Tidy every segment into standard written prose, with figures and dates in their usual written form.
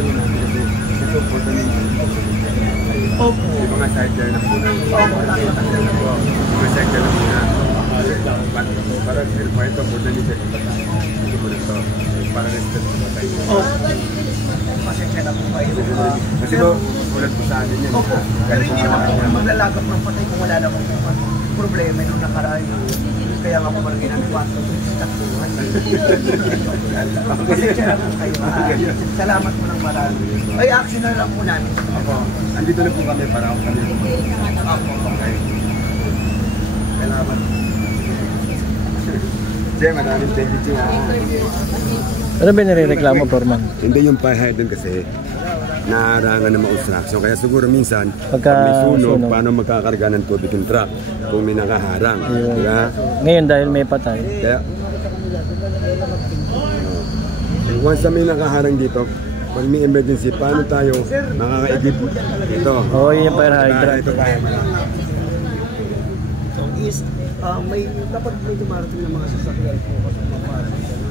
gagawin natin kasi ito po ito Opo. yung mga cycle na po na mga cycle na po na para po ito po na nito hindi po nito para rested po tayo. Pasensya na po kayo. Kasi po ulat po sa atin yan. Pero hindi naman po maglalagap ng patay kung wala namang problema nung nakaraan. Kaya nga po parang ginagawa ko sa takbuhan. Pasensya na po kayo. Salamat po ng marami. Ay, action na lang po namin. Opo, andito na po kami para ako kami. Opo, okay. Salamat. Jay, maraming thank you. Ano ba nire-reklamo, Foreman? Hindi yung fire hydrant kasi naarangan ng mga obstruction. Kaya siguro minsan, Pagka pag may sunog, sunog, paano magkakarga ng tubig yung truck kung may nakaharang. Diba? Ngayon dahil may patay. Kaya, once na may nakaharang dito, pag may emergency, paano tayo makakaigib ito? Oo, yun yung fire hydrant. Ito fire hydrant. So is, may dapat may dumarating ng mga sasakyan po kasi maparating ka na.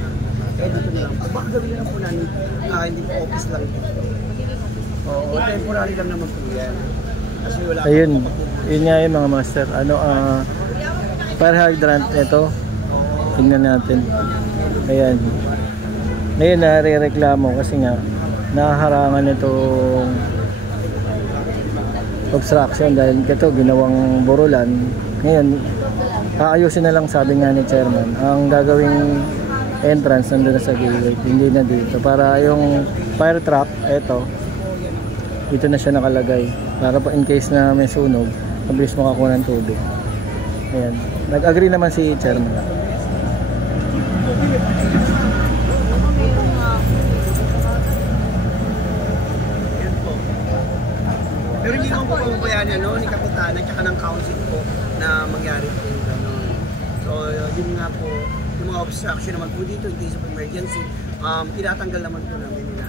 Kaya dito na lang. Baka gawin na lang po namin, hindi po office lang dito. Oo, temporary lang naman po yan. Kasi wala Ayun, yun nga yung mga master. Ano, fire hydrant, ito. Tingnan natin. Ayan. Ngayon nare-reklamo kasi nga nahaharangan itong obstruction dahil ito ginawang burulan. Ngayon, aayusin na lang sabi nga ni chairman. Ang gagawing entrance nandun na sa gilid, hindi na dito. Para yung fire truck, ito, dito na siya nakalagay. Para po in case na may sunog, mabilis makakuha ng tubig. Ayan. Nag-agree naman si chairman. Pero hindi naman po pababayaan ni Kapitana at ng council po na mangyari po yung gano'n. So yun nga po, yung mga obstruction naman po dito in case of emergency, tinatanggal naman po namin nila.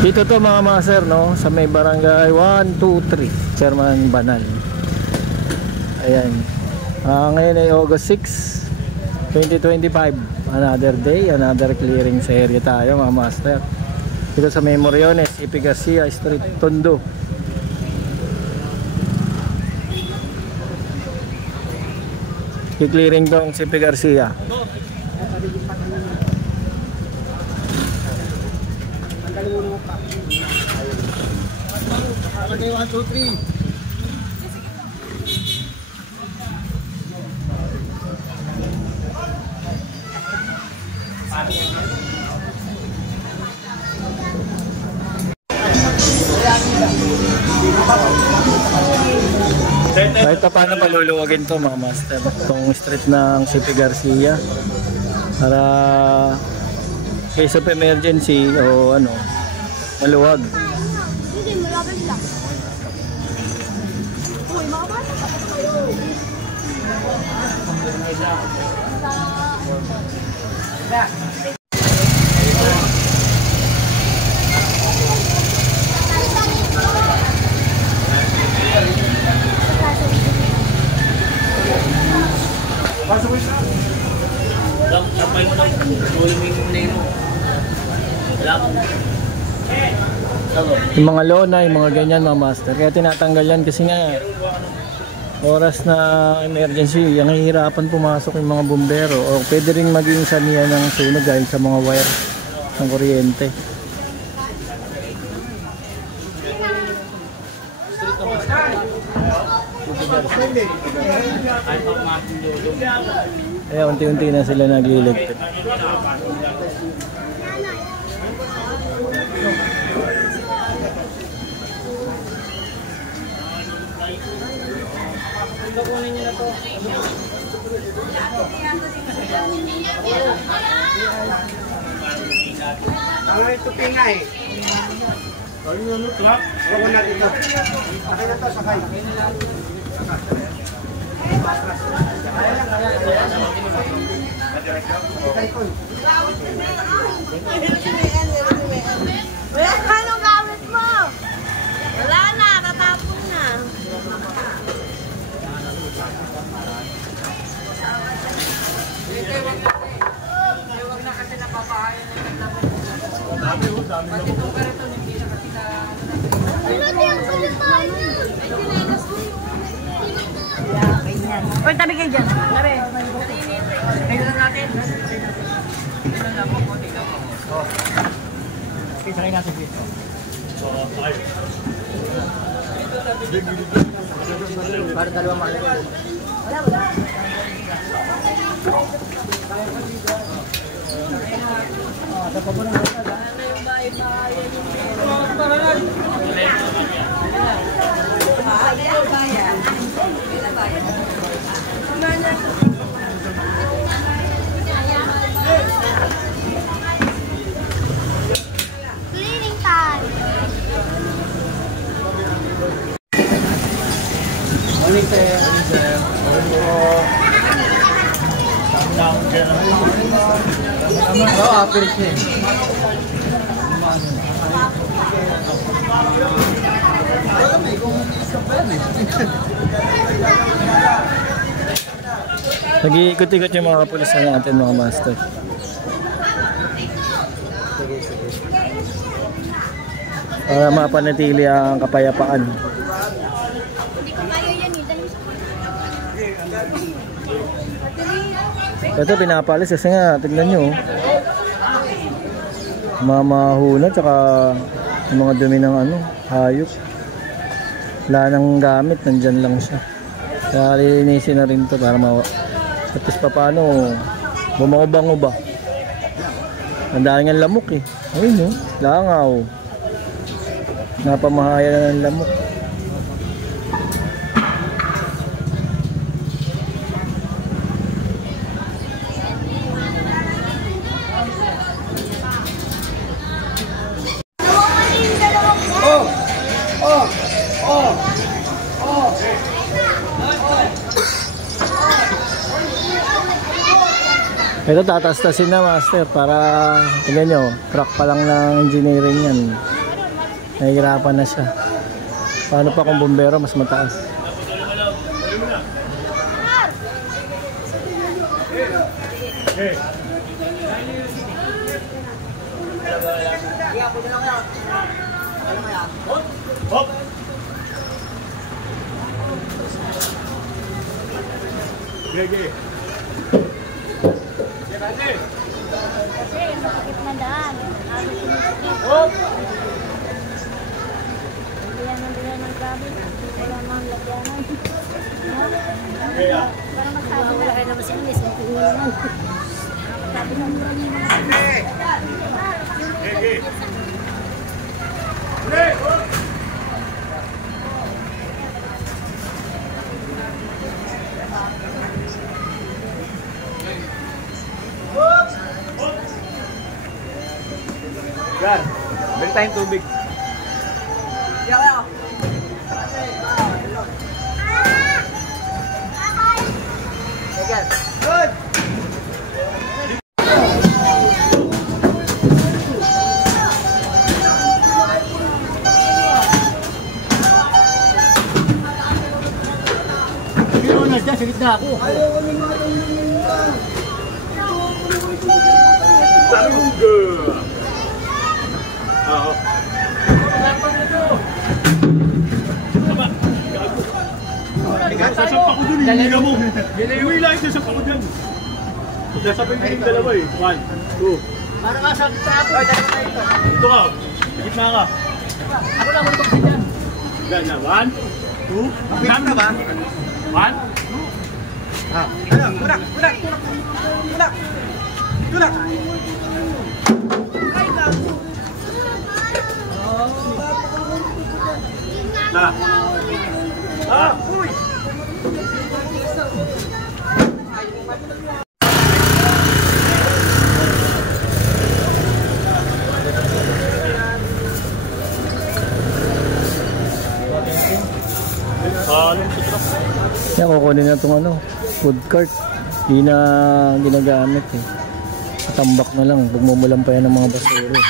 Dito to mga master, no, sa may barangay 1, 2, 3, Chairman Banal. Ayan. Ngayon ay August 6, 2025. Another day, another clearing sa area tayo mga master. Dito sa may Moriones, Ipi Garcia Street, Tondo. I-clearing tong si Ipi Garcia. Okay, 1, 2, 3. Kahit pa paano paluluwagin to mga master, itong street ng Ipi Garcia para case of emergency o ano, maluwag. Hindi, malapit lang. Uy, mga bata pa kayo. Yung mga lona, yung mga ganyan mga master, kaya tinatanggal yan kasi nga oras na emergency, yung hihirapan pumasok yung mga bumbero o pwede rin maging saniya ng sunog dahil sa mga wire ng kuryente. Kaya unti-unti na sila nagliligpit. Ang ito pingay. Ano yung truck? Huwag natin ito. Sakay na ito, sakay. Wala ka nung gamit mo. Wala na, tatapon na. Huwag na kasi napapahayan na Uy, tabi kayo dyan. Tabi. Tingnan lang natin. Sakay natin dito. Para dalawang mahalaga. Wala. Cleaning time. Morning, sir. Oo, apilis niya. Nag-iikot-ikot yung mga kapulisan natin, mga master. Para mapanatili ang kapayapaan. Hindi ko kaya yan eh. Dali sa Ito pinapalis kasi nga, tignan nyo. Mamahuna tsaka yung mga dumi ng hayop. Wala nang gamit, nandyan lang siya. Kaya lilinisin na rin to para at least pa paano bumango-bango ba. Ang dami ng lamok eh. Ayun langaw. Napamahaya na ng lamok. Ito tatastasin na master para tingnan nyo, crack pa lang ng engineering yan. Nahihirapan na siya. Paano pa kung bumbero mas mataas? kasi masakit na daan. Hindi yan ng gamit. Wala mang lagyanan. Para magsabi na kayo naman siya. May sabi nyo naman. Sabi ng Yan, balik tayong tubig. Good! Saglit na ako. Ayaw ko ng mga tumingin ka. Taluga! Oo. Sasampa ko dun, hindi mo. Uwi lang, sasampa ko dun. Sasabay ko yung dalawa eh. 1, 2. Para ka sa kita ako. Ito ka. Gitna ka. Ako lang utok siya dyan. Yan na. 1, 2. Pakita na ba? 1, 2. Ano? Tulak! Tulak! Tulak! Tulak! Tara. Ah! Uy! Yan, kukunin na itong food cart. Di na ginagamit eh. Tambak na lang. Pagmumulan pa yan ng mga basura.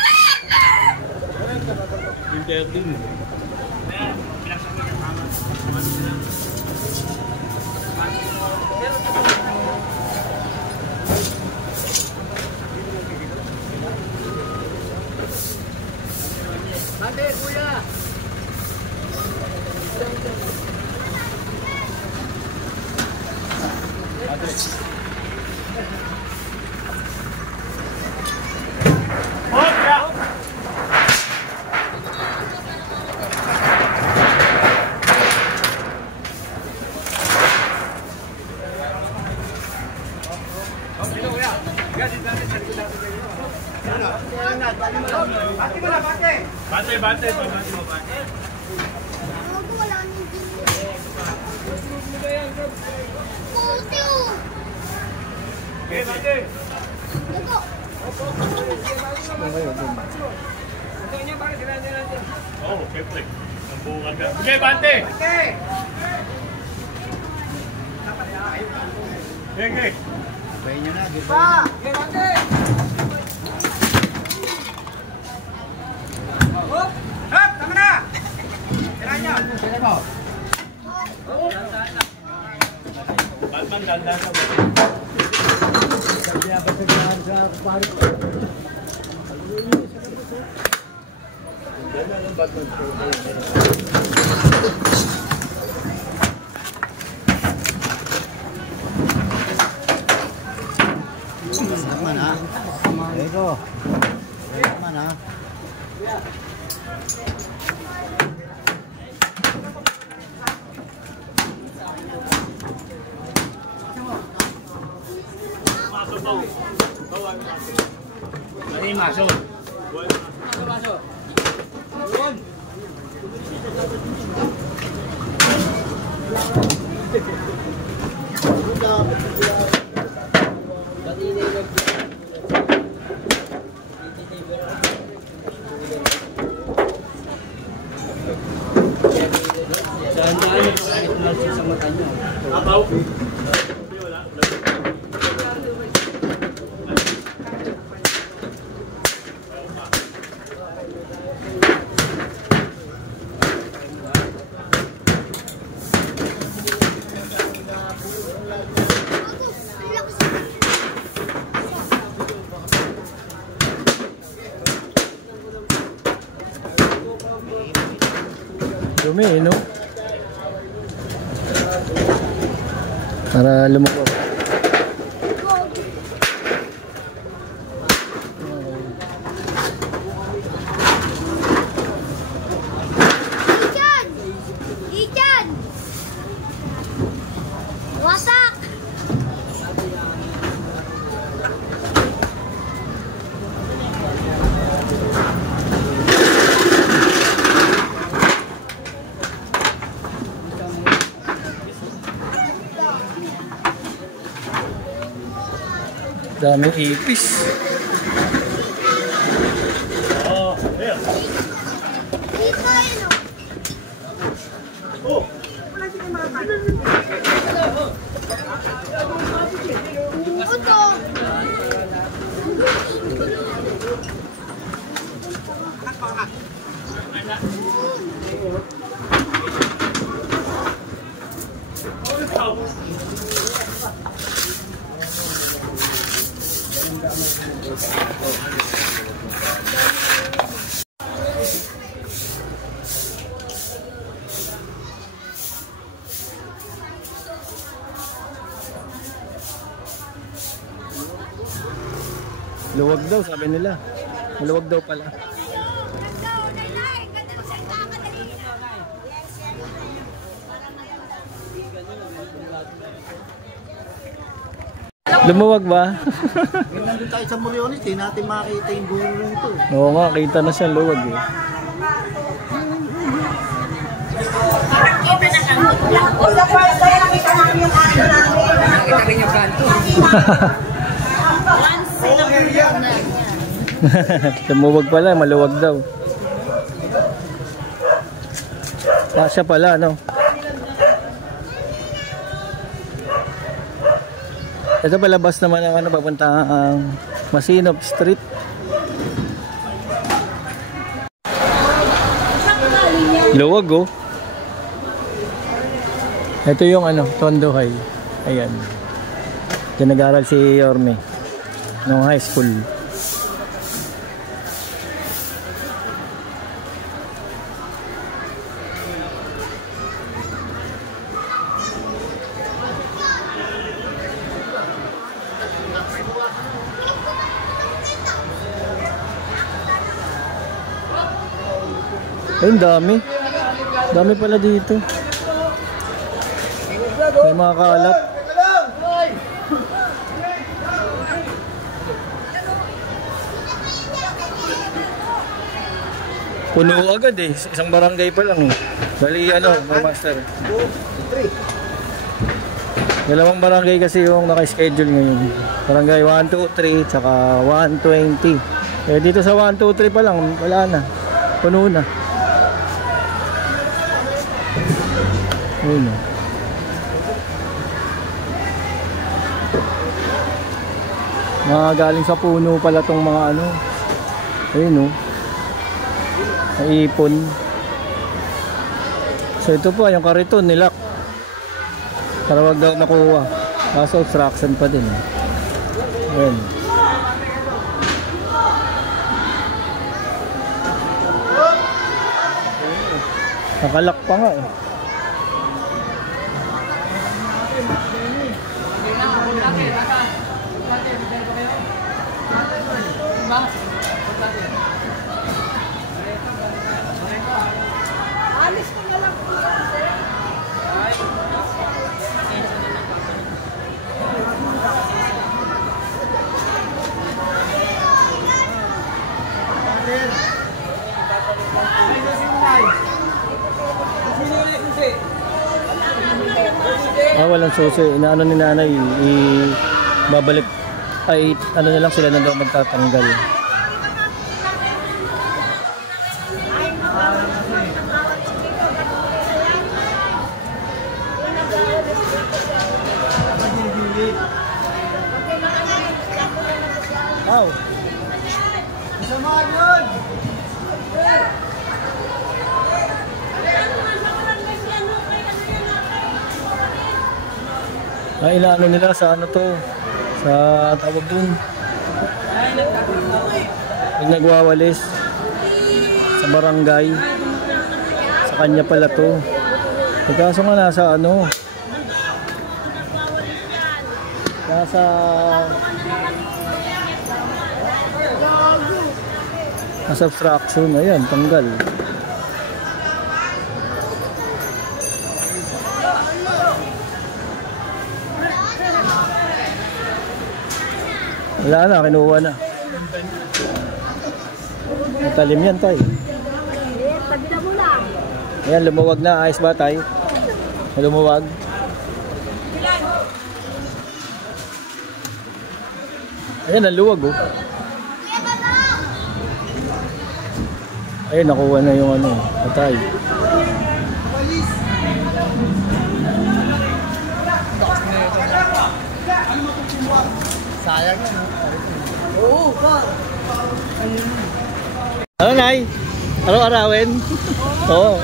Bate. Wala nang puti oh. Okay, bate. Ito. Oh, siyempre. Nambukan ka. Okay, bate. Okay. Bayin nyo na, giba. Tama na! Tirahan nyo! Batman, dandan sa Naman ha. Eko. Naman ha. Ini masuk. Dumi, no? Para lumukot. Ikan! Wasak! Daming ipis. Oh, there. Oh. Luwag daw, sabi nila. Maluwag daw pala. Lumuwag ba? Nandun tayo sa Moriones, di natin makita yung bulo nito. Oo nga, kita na siya luwag eh. Lumuwag pala, maluwag daw. Siya pala, no? Ito palabas naman ang papunta ang Masinop Street. Luwag oh. Ito yung Tondo High. Ayan. Diyan nag-aaral si Yorme nung high school. Ayun, dami. Dami pala dito. May mga kalat. Puno agad eh. Isang barangay pa lang eh. Bali ano, mga master. 2, 3. Dalawang barangay kasi yung naka-schedule ngayon. Barangay 1, 2, 3, tsaka 120. Eh dito sa 1, 2, 3 pa lang, wala na. Puno na. Ayun o. Mga galing sa puno pala tong mga ano. Ayun o. Naipon. So ito po yung kariton nilak. Para wag daw makuha. Kaso obstruction pa din. Ayan. Nakalak pa nga eh. Alis ko na lang po kasi. Walang susi. Inaano ni nanay, babalik. Ay, ano na lang sila na daw magtatanggal. Wow. Samahan yun! Ay, inaano nila sa ano to? Sa tawag dun. Yung nagwawalis sa barangay. Sa kanya pala to. Kaso nga nasa ano? Nasa obstruction. Ayan, tanggal. Wala na, kinuha na. Matalim yan tayo. Tabi na mo lang. Ayan, lumuwag na. Ayos ba tayo? Lumuwag. Ayan, ang luwag oh. Ayun, nakuha na yung ano, patay. Sayang yan. Oo, pa. Ano, Nay? Araw-arawin? Oo.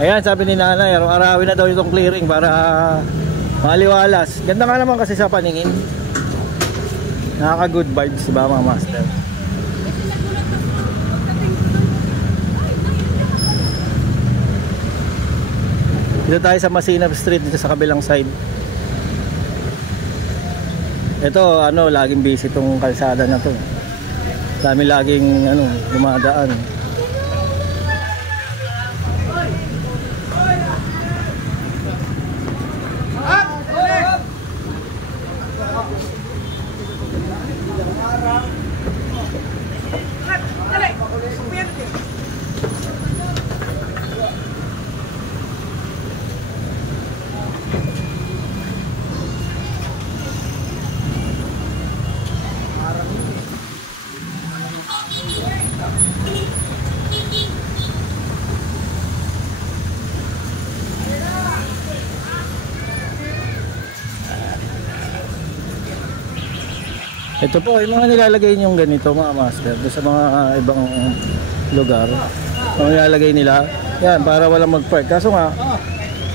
Ayan, sabi ni nanay, araw-arawin na daw itong clearing para maliwalas. Ganda nga naman kasi sa paningin. Nakaka-good vibes, diba mga master? Dito tayo sa Masinab Street, dito sa kabilang side. Ito, ano, laging busy itong kalsada na to. Dami laging, ano, dumadaan. Ito po, yung mga nilalagay niyong ganito mga master, doon sa mga ibang lugar, mga nilalagay nila, yan, para walang mag-park. Kaso nga,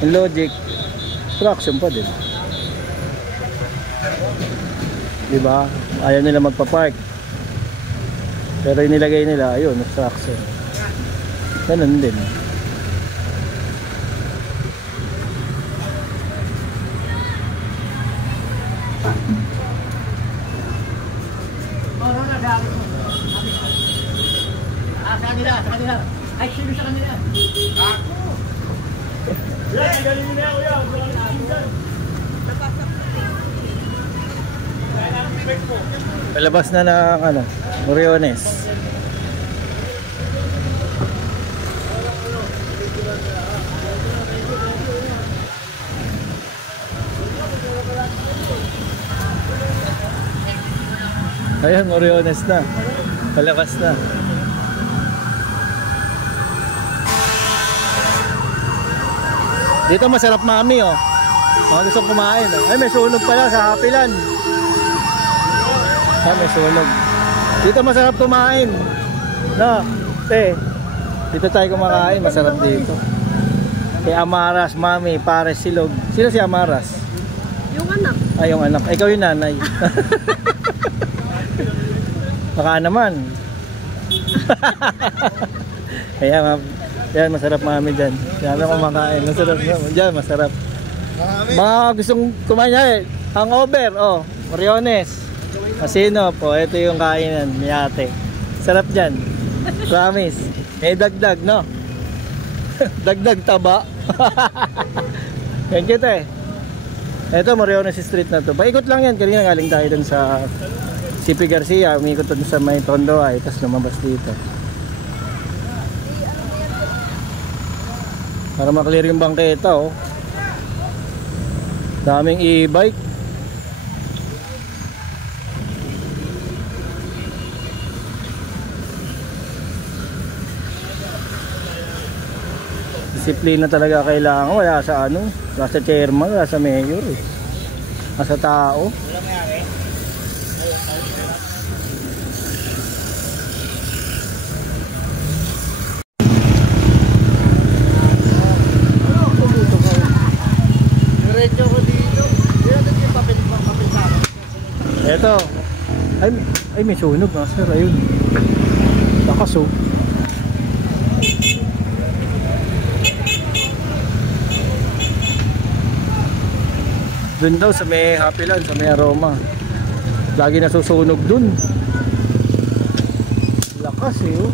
in logic, traction pa din. Diba? Ayaw nila magpa-park. Pero yung nilagay nila, ayun, traction. Ganun din. Sa kanila. Palabas na ng ano, Moriones. Ayan, Moriones na. Palabas na. Dito masarap mami oh. Mga gustong kumain oh. Ay may sunog pala sa Hapilan. Ay may sunog. Dito masarap kumain. No, dito tayo kumakain, masarap dito. Kay Amaras, mami, Pares, Silog. Sino si Amaras? Yung anak. Ay, yung anak. Ikaw yung nanay. Baka naman. Kaya yan, masarap mami dyan. Yan ang kumakain. Masarap naman. Dyan, masarap. Mga gustong kumain niya hangover, oh. Moriones. Masino po. Ito yung kainan ni ate. Sarap dyan. Promise. May dagdag, no? Dagdag taba. Thank you, te. Ito, Moriones Street na to. Paikot lang yan. Kanina galing tayo dun sa CP Garcia. Umikot dun sa may Tondo ay. Tapos lumabas dito. Para maklear yung bangketa, oh. Daming e-bike. Disiplina talaga kailangan. Wala sa ano, wala sa chairman, wala sa mayor eh. Wala sa tao. Eto. Ay may sunog na sir, ayun. Lakas oh. Dun daw sa may Hapilan, sa may Aroma. Lagi nasusunog dun. Lakas eh oh.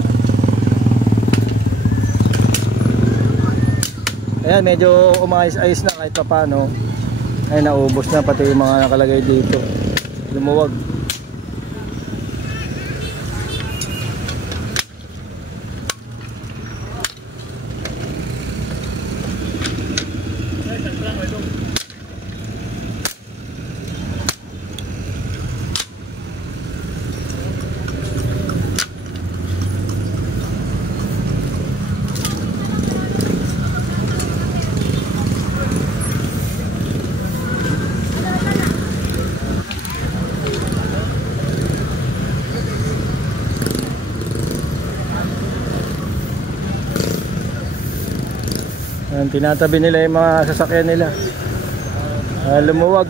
Ayan, medyo umayos-ayos na kahit pa paano. Ay naubos na pati yung mga nakalagay dito. Lumuwag. Ayan, tinatabi nila yung mga sasakyan nila. Lumuwag.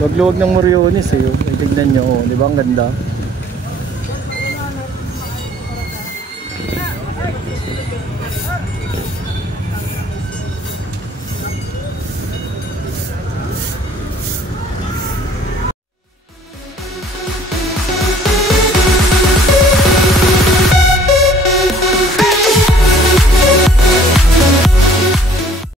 Wag-luwag ng Moriones eh. Tignan nyo, oh, di ba ang ganda?